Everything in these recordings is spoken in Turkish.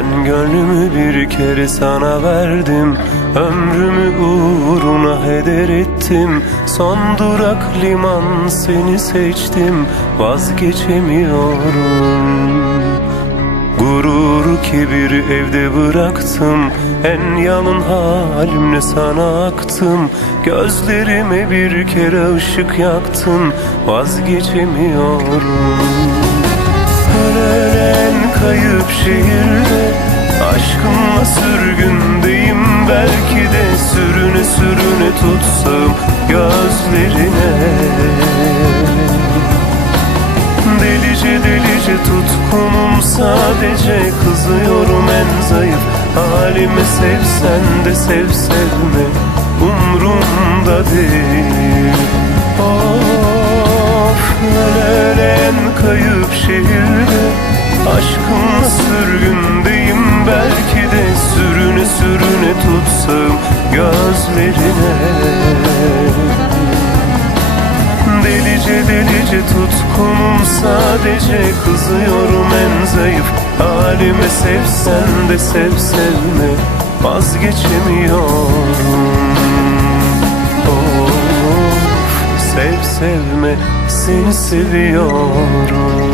Ben gönlümü bir kere sana verdim, ömrümü uğruna heder ettim. Son durak liman, seni seçtim, vazgeçemiyorum. Gururu kibiri evde bıraktım, en yalın halimle sana aktım. Gözlerime bir kere ışık yaktın, vazgeçemiyorum. Ölen kayıp şehirde, aşkınla sürgündeyim. Belki de sürüne sürüne tutsam gözlerine. Delice delice tutkunum sadece, kızıyorum en zayıf halime. Sevsen de sev sevme, umrumda değil. Of, ölen kayıp şehirde, aşkımla sürgündeyim. Belki de sürüne sürüne tutsam gözlerine. Delice delice tutkunum sadece, kızıyorum en zayıf halime. Sevsen de sev sevme, vazgeçemiyorum. Of, sev sevme, seni seviyorum.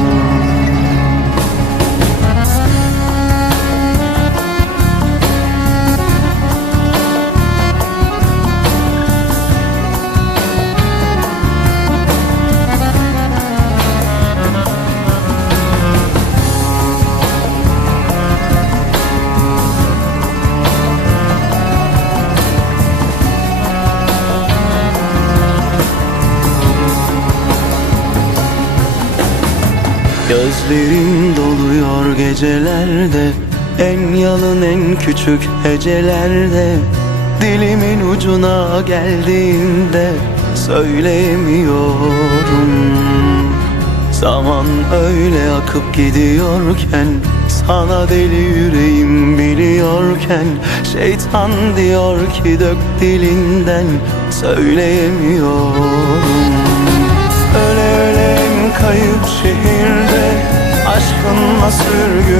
Gözlerim doluyor gecelerde, en yalın en küçük hecelerde. Dilimin ucuna geldiğinde söyleyemiyorum. Zaman öyle akıp gidiyorken, sana deli yüreğim biliyorken, şeytan diyor ki dök dilinden, söyleyemiyorum. Ölen kayıp şehirde, aşkınla sürgün